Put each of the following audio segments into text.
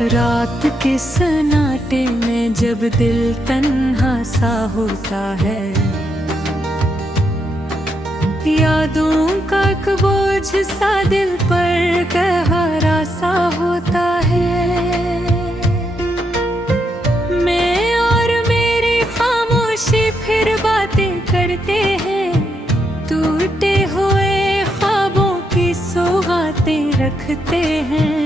रात के सन्नाटे में जब दिल तन्हा सा होता है, यादों का एक बोझ सा दिल पर गहरा सा होता है। मैं और मेरी खामोशी फिर बातें करते हैं, टूटे हुए ख्वाबों की सौगातें रखते हैं।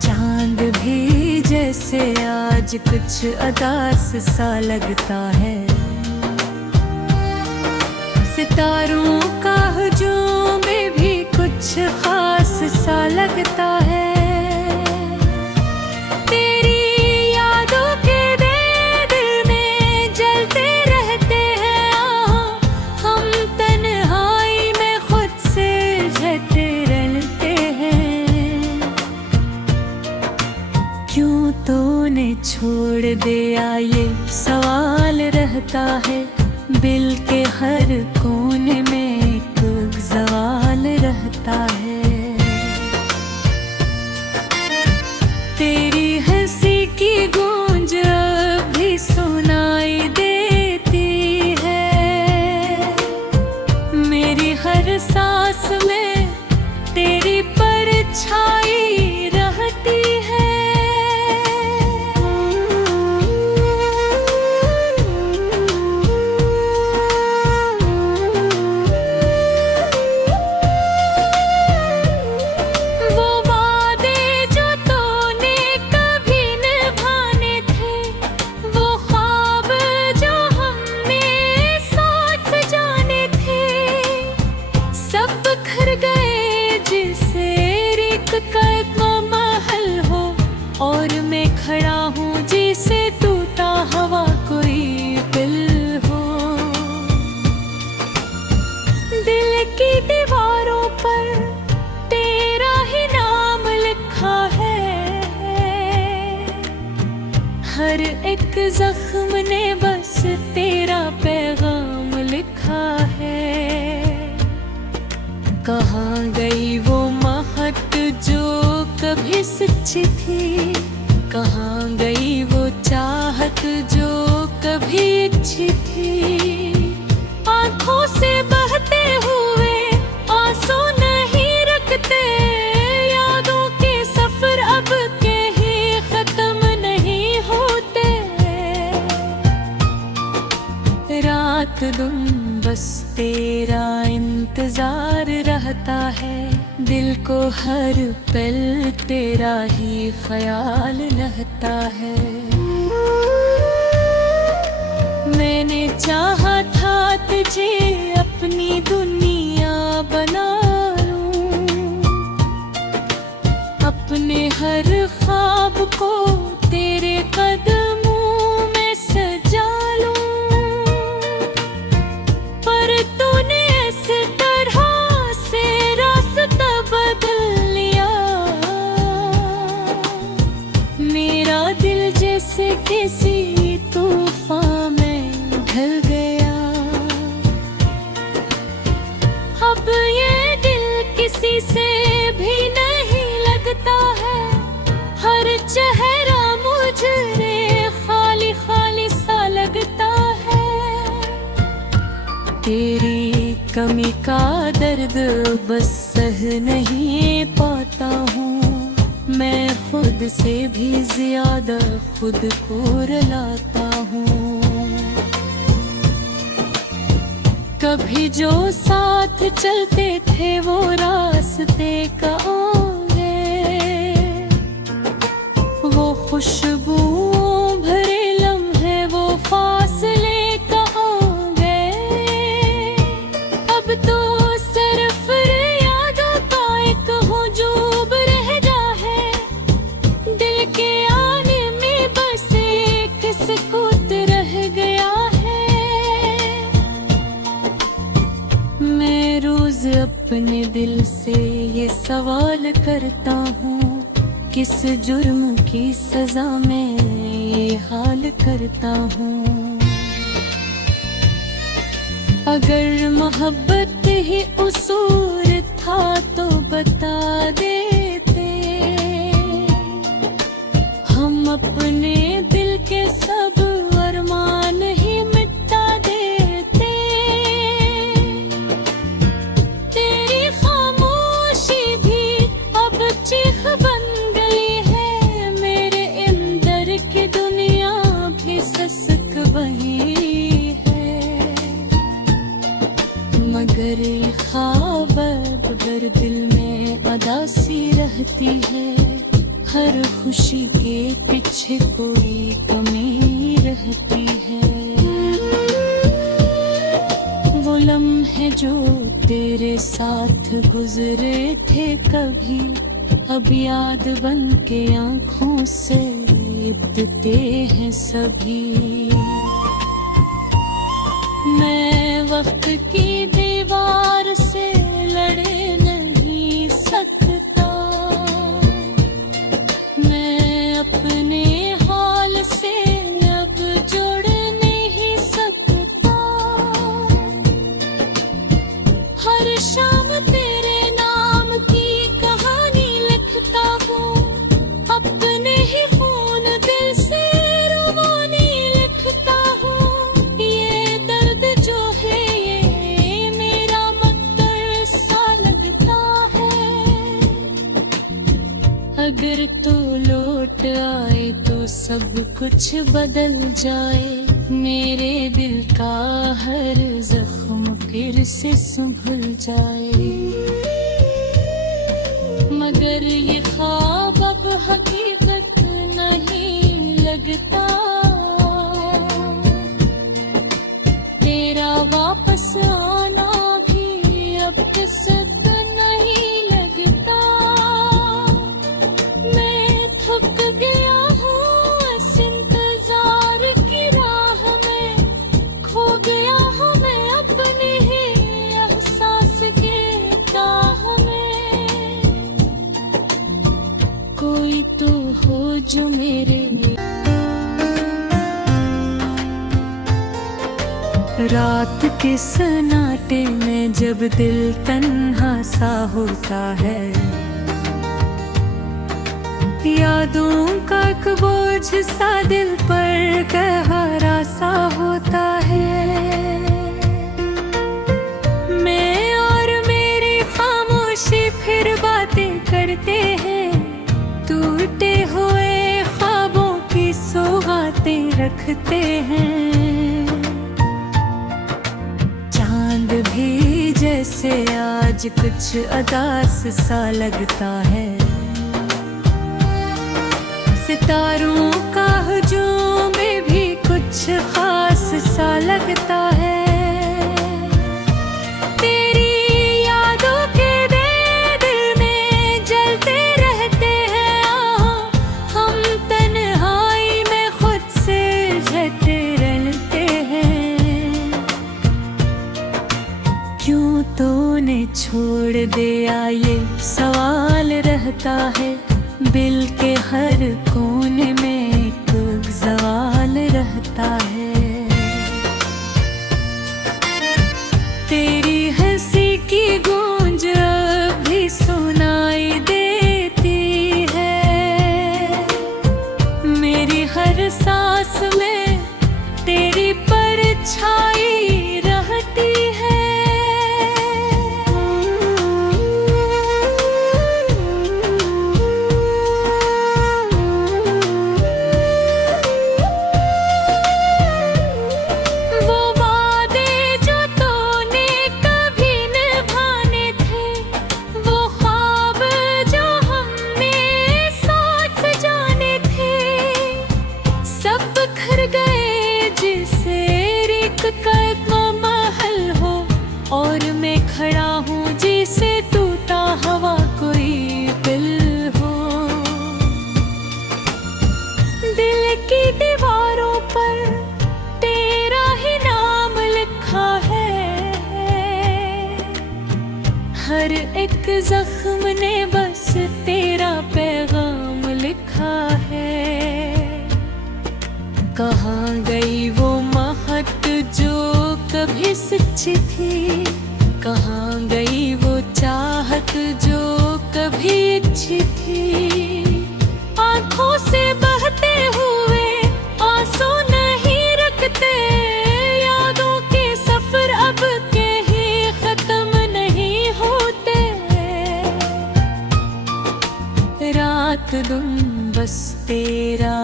चांद भी जैसे आज कुछ उदास सा लगता है, सितारों का हुजूम भी कुछ खास सा लगता है। तेरी यादों के दिल में जलते रहते हैं, हम तन्हाई में खुद से झटे रहते हैं। क्यों तूने छोड़ दिया ये सवाल रहता है, दिल के हर कोने में एक सवाल रहता है। तेरी हंसी की गूंज अब भी सुनाई देती है, मेरी हर सांस में तेरी परछाई रहती है। और मैं खड़ा हूँ जिसे टूटा हवा कोई दिल हो। दिल की दीवारों पर तेरा ही नाम लिखा है, हर एक जख्म ने बस तेरा पैगाम लिखा है। कहाँ गई वो महक जो कभी सच्ची थी, कहाँ गई वो चाहत जो कभी अच्छी थी। आँखों से बहते हुए आंसू नहीं रखते, यादों के सफर अब के ही खत्म नहीं होते। रात दिन बस तेरा इंतजार रहता है, दिल को हर पल तेरा ही ख्याल रहता है। मैंने चाहा था तुझे अपनी दुनिया बना लूं, अपने हर ख्वाब को तेरे कदमों में सजा लूं। पर तूने इस तरह से रास्ता बदल लिया, मेरा दिल जैसे किसी तूफान में ढल गया। अब ये दिल किसी से भी नहीं लगता है, हर चेहरा मुझे खाली खाली सा लगता है। तेरी कमी का दर्द बस सह नहीं पाता हूँ, मैं खुद से भी ज्यादा खुद को रुलाता हूँ। कभी जो साथ चलते थे वो रास्ते कहोगे, वो खुशबुओं भरे लम्हे वो फासले कहोगे। अब तो सिर्फ यादों का एक हुजूम रह जा है, दिल के आने में बस एक सुकूत रह गया है। मैं रोज अपने दिल से ये सवाल करता हूँ, किस जुर्म की सजा में ये हाल करता हूँ। अगर मोहब्बत ही उसूर था तो बता देते, मगर ये ख्वाब अगर दिल में अदासी रहती है, हर खुशी के पीछे कोई कमी रहती है। वो लम्हे जो तेरे साथ गुजरे थे कभी, अब याद बन के आँखों से लिपटते हैं सभी। मैं वक्त की दीवार से लड़े नहीं सकता, मैं अपने हाल से अब जुड़ नहीं सकता। हर शाम तेरे नाम की कहानी लिखता हूँ, अपने ही फोन दिल से रुबानी लिखता हूँ। ये दर्द जो है ये मेरा मकदर सा लगता है। अगर तो लौट आए तो सब कुछ बदल जाए, मेरे दिल का हर जख्म फिर से संभल जाए। मगर ये ख्वाब अब हकीकत नहीं लगता, तेरा वापस आना भी अब किस्मत नहीं लगता। मैं थक गया हूँ इस इंतजार की राह में, खो गया हूँ मैं अपने ही एहसास के राह में। कोई तो हो जो मेरे रात के सन्नाटे में जब दिल तन्हा सा होता है, यादों का एक बोझ सा दिल पर गहरा सा होता है। मैं और मेरी खामोशी फिर बातें करते हैं, टूटे हुए ख्वाबों की सौगातें रखते हैं। चांद भी जैसे आज कुछ अदास सा लगता है, सितारों का हुजूम भी कुछ खास सा लगता है। तेरी यादों के दिल में जलते रहते हैं आह, हम तन्हाई में खुद से झटे रहते हैं। क्यों तूने छोड़ दिया ये सवाल रहता है, दिल के हर कोने में एक सवाल रहता है। तेरी हंसी की गूंज अब भी सुनाई देती है, मेरी हर सांस में तेरी परछाई रहती है। और मैं खड़ा हूँ जिसे टूटा हवा कोई दिल हो। दिल की दीवारों पर तेरा ही नाम लिखा है, हर एक जख्म ने बस तेरा पैगाम लिखा है। कहाँ गई वो महक जो कभी सच्ची थी, कहाँ गई वो चाहत जो कभी अच्छी थी। आँखों से बहते हुए आंसू नहीं रखते, यादों के सफर अब के ही खत्म नहीं होते। रात दिन बस तेरा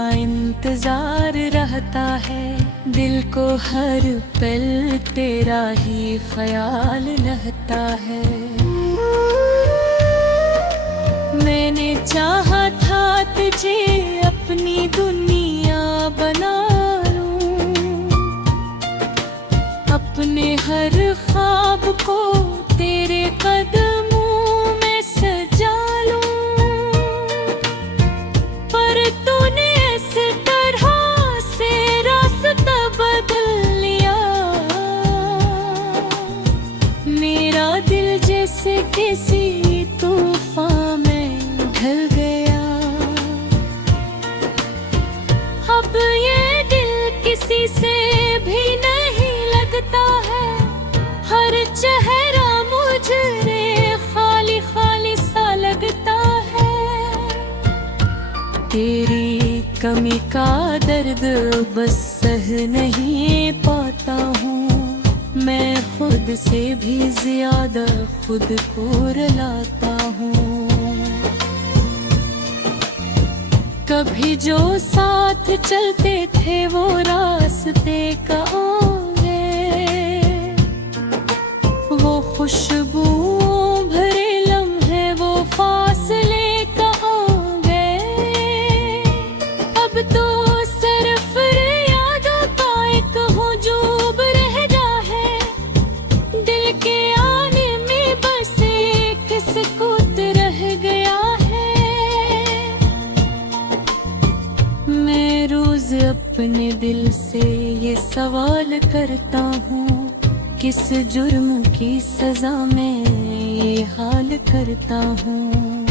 इंतजार रहता है, दिल को हर पल तेरा ही ख्याल रहता है। मैंने चाहा था तुझे अपनी दुनिया बना लूं, अपने हर ख्वाब को तेरे कदमों में सजा लूं, पर तूने इस तरह से रास्ता बदल लिया। मेरा दिल जैसे किसी तूफान में ढल गया। अब ये दिल किसी से भी नहीं लगता है, हर चेहरा मुझे खाली खाली सा लगता है। तेरी कमी का दर्द बस सह नहीं पाता हूँ, मैं खुद से भी ज्यादा खुद को रुलाता हूँ। कभी जो साथ चलते थे वो रास्ते कहोगे, वो खुशबुओं भरे लम्हे वो फासले कहोगे। अब तो सिर्फ यादों का एक हुजूम रह गया है, दिल के आने में बस एक सुकूत रह गया है। मैं रोज अपने दिल से ये सवाल करता हूँ, किस जुर्म की सजा में ये हाल करता हूँ।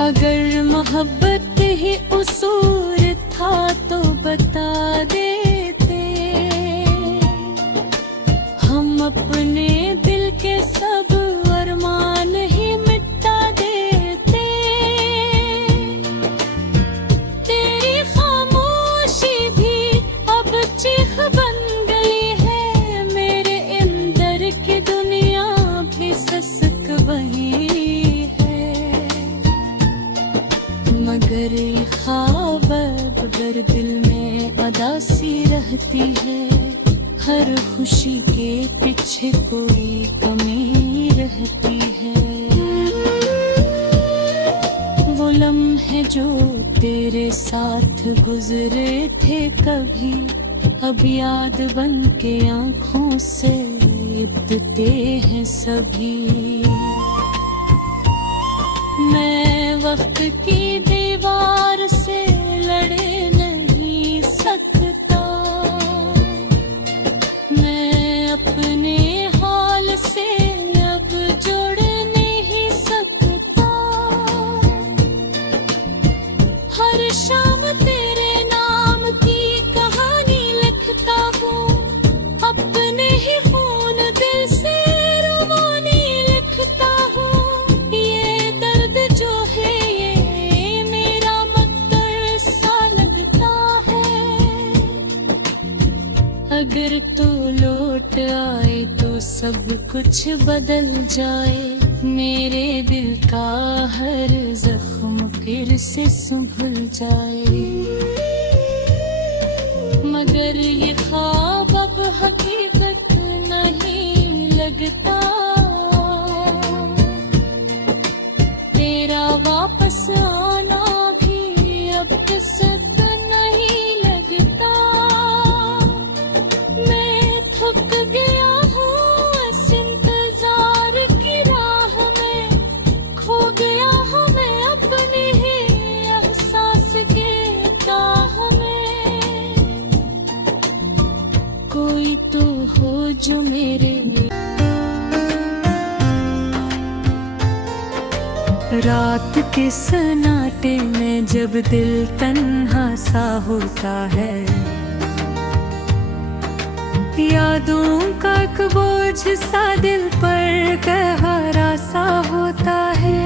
अगर मोहब्बत ही उसूल था तो बता देते, हम अपने दिल के सब अरमान ही मिटा देते। तेरी खामोशी भी अब चीख बन गई है, मेरे अंदर की दुनिया भी ससक बही है। मगर ये ख्वाब अगर दिल में अदासी रहती है, हर खुशी के पीछे कोई कमी रहती है। वो लम्हे जो तेरे साथ गुजरे थे कभी, अब याद बन के आँखों से लिपटते हैं सभी। मैं वक्त की दीवार से लड़े नहीं सकता, मैं अपने हाल से अब जुड़ नहीं सकता। हर शाम तेरे नाम की कहानी लिखता हूँ, अपने ही खून दिल से रुबानी लिखता हूँ। ये दर्द जो है ये मेरा मकदर सा लगता है। अगर तू लौट आए तो सब कुछ बदल जाए, मेरे दिल का हर जख्म फिर से संभल जाए। मगर ये ख्वाब अब हकीकत नहीं लगता, तेरा वापस आना भी अब किस्मत नहीं लगता। मैं थक गया हूँ इस इंतजार की राह में, खो गया हूँ मैं अपने ही एहसास के राह में। कोई तो हो जो मेरे रात के सन्नाटे में जब दिल तन्हा सा होता है, यादों का एक बोझ सा दिल पर गहरा सा होता है।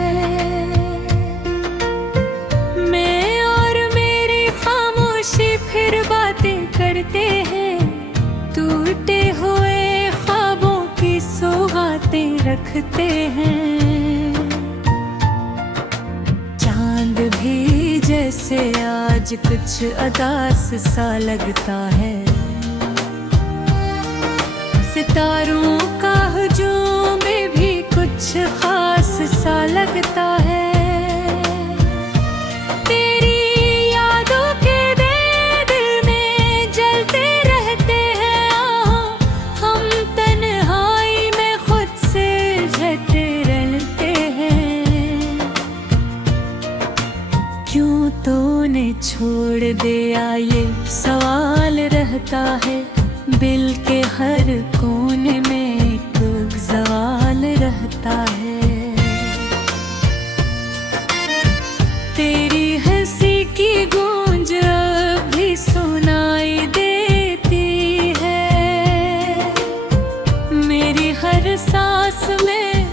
मैं और मेरी खामोशी फिर बातें करते हैं, टूटे हुए ख्वाबों की सौगातें रखते हैं। चांद भी जैसे आज कुछ अदास सा लगता है। सितारों का हुजूम भी कुछ खास सा लगता है। क्यों तूने छोड़ दिया ये सवाल रहता है, दिल के हर कोने में एक सवाल रहता है। तेरी हंसी की गूंज अब भी सुनाई देती है। मेरी हर सांस में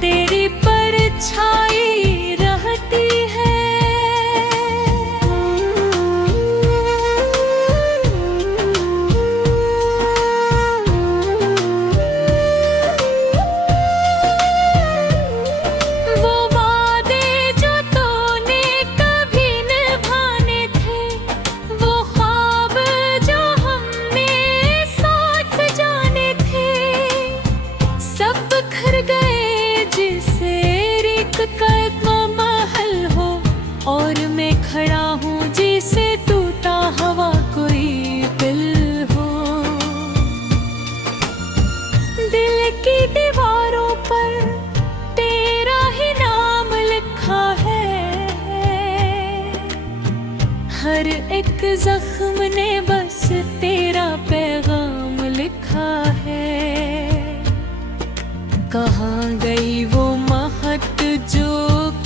तेरी परछाई रहती है। और मैं खड़ा हूँ जिसे टूटा हवा कोई दिल हो। दिल की दीवारों पर तेरा ही नाम लिखा है। हर एक जख्म ने बस तेरा पैगाम लिखा है। कहाँ गई वो महक जो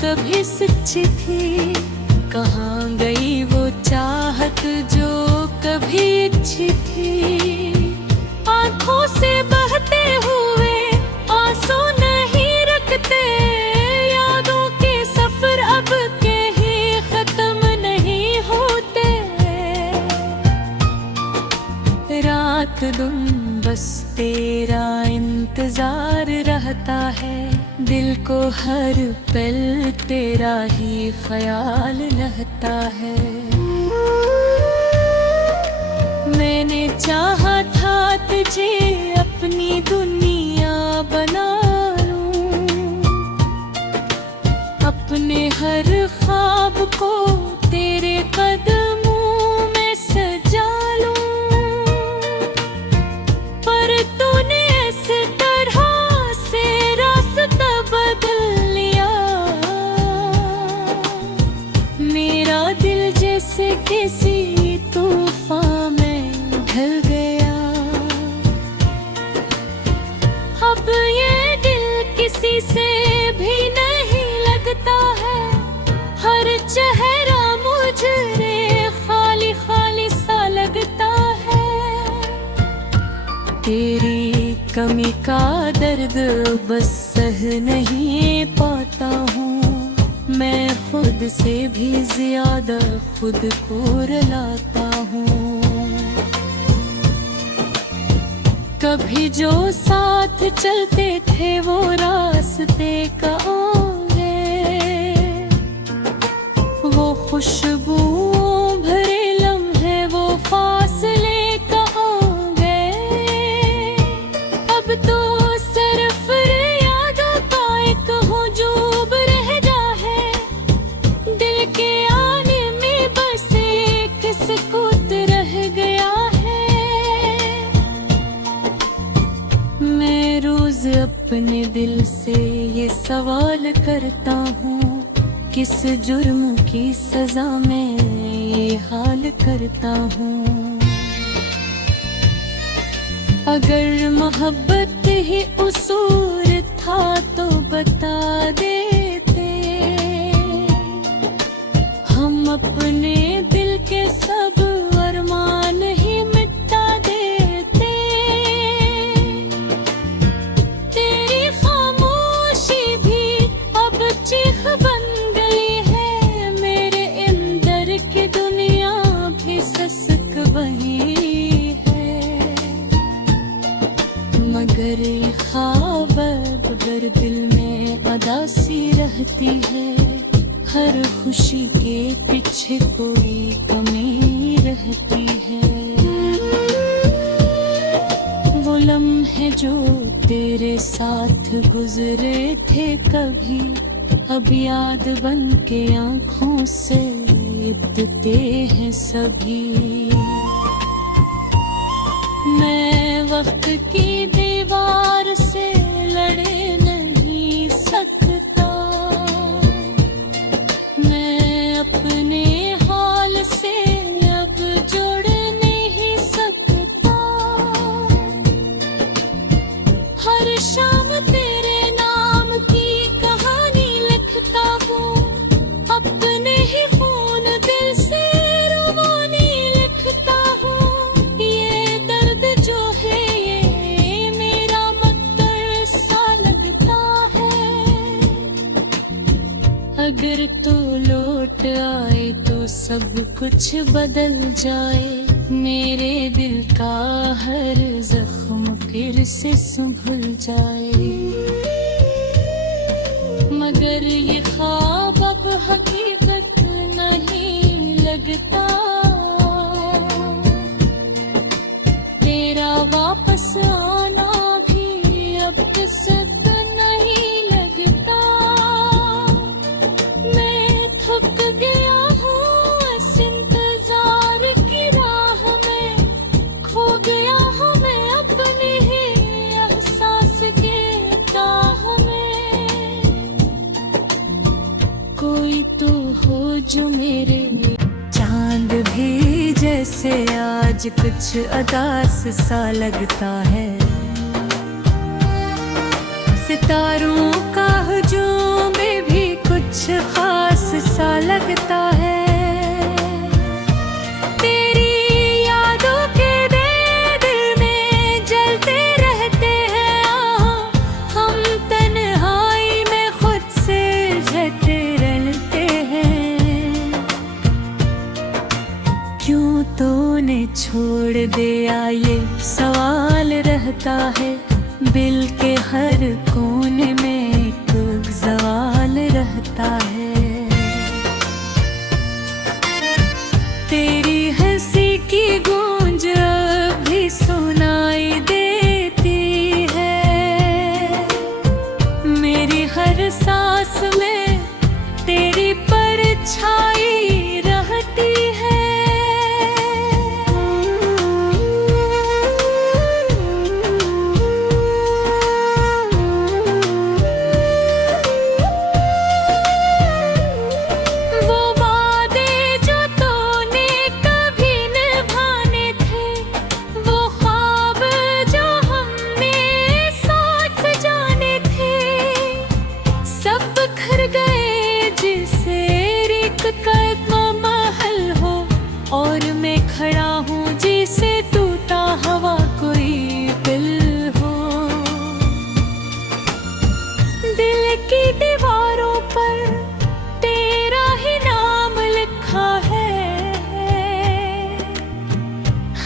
कभी सच्ची थी, कहाँ गई वो चाहत जो कभी अच्छी थी। आंखों से बहते हुए आंसू नहीं रुकते, यादों के सफर अब के ही खत्म नहीं होते। रात दिन बस तेरा इंतजार रहता है, दिल को हर पल तेरा ही ख्याल रहता है। मैंने चाहा था तुझे अपनी दुनिया बना लूं, अपने हर ख्वाब को तेरे कदमों में सजा लूं। पर तूने इस तरह से रास्ता बदल लिया, मेरा दिल जैसे किसी तूफान में ढल गया। अब ये दिल किसी से भी नहीं लगता है, हर चेहरा मुझे खाली खाली सा लगता है। तेरी कमी का दर्द बस सह नहीं पाता हूँ, मैं खुद से भी ज्यादा खुद को रुलाता हूँ। कभी जो साथ चलते थे वो रास्ते कहोगे, वो खुशबुओं भरे लम्हे वो फासले कहोगे। अब तो सिर्फ यादों का एक हुजूम रह जा है, दिल के आने में बस एक सुकूत रह गया है। मैं रोज अपने दिल से ये सवाल करता हूँ, किस जुर्म की सजा में ये हाल करता हूँ। अगर मोहब्बत ही उसूर था तो बता देते, हम अपने दिल के सब अरमान ही मिटा देते। तेरी खामोशी भी अब चीख बन गई है, मेरे अंदर की दुनिया भी ससक बही है। मगर ये ख्वाब अगर दिल में अदासी रहती है, हर खुशी के पीछे कोई कमी रहती है। वो लम्हे जो तेरे साथ गुजरे थे कभी, अब याद बन के आँखों से लिपटते हैं सभी। मैं वक्त की दीवार से लड़े नहीं सकता, मैं अपने हाल से अब जुड़ नहीं सकता। हर शाम तेरे नाम की कहानी लिखता हूँ, अपने ही खून दिल से रुबानी लिखता हूँ। ये दर्द जो है ये मेरा मकदर सा लगता है। अगर तू लौट आए तो सब कुछ बदल जाए, मेरे दिल का हर जख्म फिर से संभल जाए। मगर ये ख्वाब अब हकीकत नहीं लगता, तेरा वापस आना भी अब किस्मत नहीं लगता। मैं थक गया हूँ इस इंतजार की राह में, खो गया हूँ मैं अपने ही एहसास के राह में। कोई तो हो जो मेरे चांद भी जैसे आज कुछ अदास सा लगता है। सितारों का हुजूम भी कुछ खास सा लगता है। तेरी यादों के दिल में जलते रहते हैं आह, हम तन्हाई में खुद से जलते रहते हैं। क्यों तूने छोड़ दिया ये सवाल रहता है, दिल के हर कोने में एक सवाल रहता है। तेरी हंसी की गूंज अब भी सुनाई देती है, मेरी हर सांस में तेरी परछाई रहती है। वो वादे जो तूने कभी निभाने थे, वो ख्वाब जो हमने साथ सजाने थे, सब बिखर गए जिसे रिक्त का एक महल हो, और मैं खड़ा हूँ जिसे टूटा हवा कोई दिल हो। दिल की दीवारों पर तेरा ही नाम लिखा है,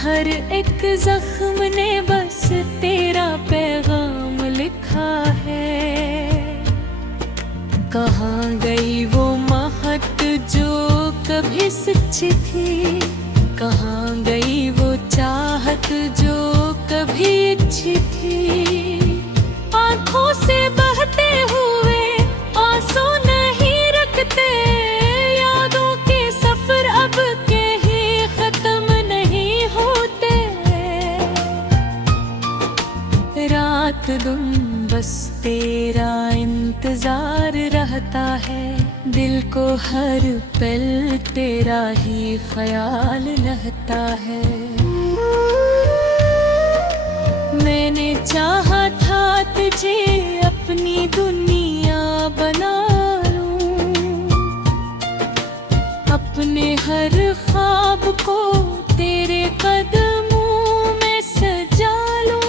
हर एक जख्म ने बस तेरा पैगाम लिखा है। कहाँ गई वो महक जो कभी सच्ची थी, कहाँ गई वो चाहत जो कभी अच्छी थी। आंखों से बहते हुए आंसू नहीं रखते, यादों के सफर अब के ही खत्म नहीं होते। रात दिन बस तेरा इंतजार रहता है, दिल को हर पल तेरा ही ख्याल रहता है। मैंने चाहा था तुझे अपनी दुनिया बना लूं, अपने हर ख्वाब को तेरे कदमों में सजा लूं,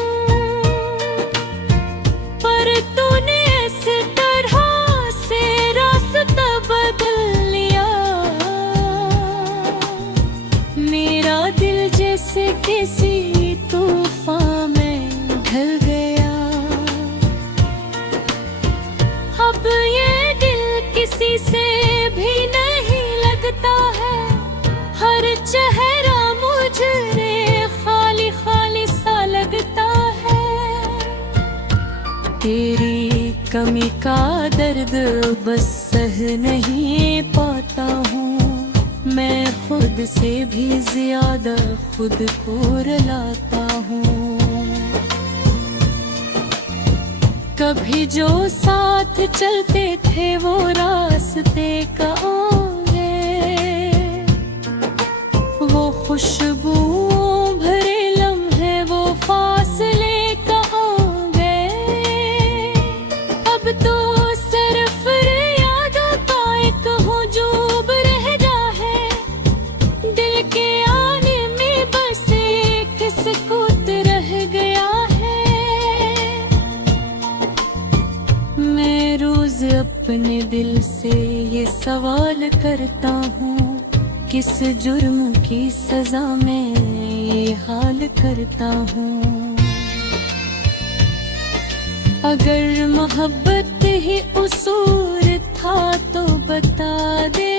पर तूने इस तरह से रास्ता बदल लिया। मेरा दिल जैसे किसी तूफान में ढल गया, अब ये दिल किसी से भी तेरी कमी का दर्द बस सह नहीं पाता हूँ, मैं खुद से भी ज्यादा खुद को रुलाता हूँ। कभी जो साथ चलते थे वो रास्ते कहाँ गए, वो खुशबुओं भरे लम्हे वो फासले कहाँ गए। अब तो सिर्फ यादों का एक हुजूम रह गया है, दिल के आने में बस एक सुकूत रह गया है। मैं रोज अपने दिल से ये सवाल करता हूँ, किस जुर्म की सजा में ये हाल करता हूँ। अगर मोहब्बत ही उसूर था तो बता दे,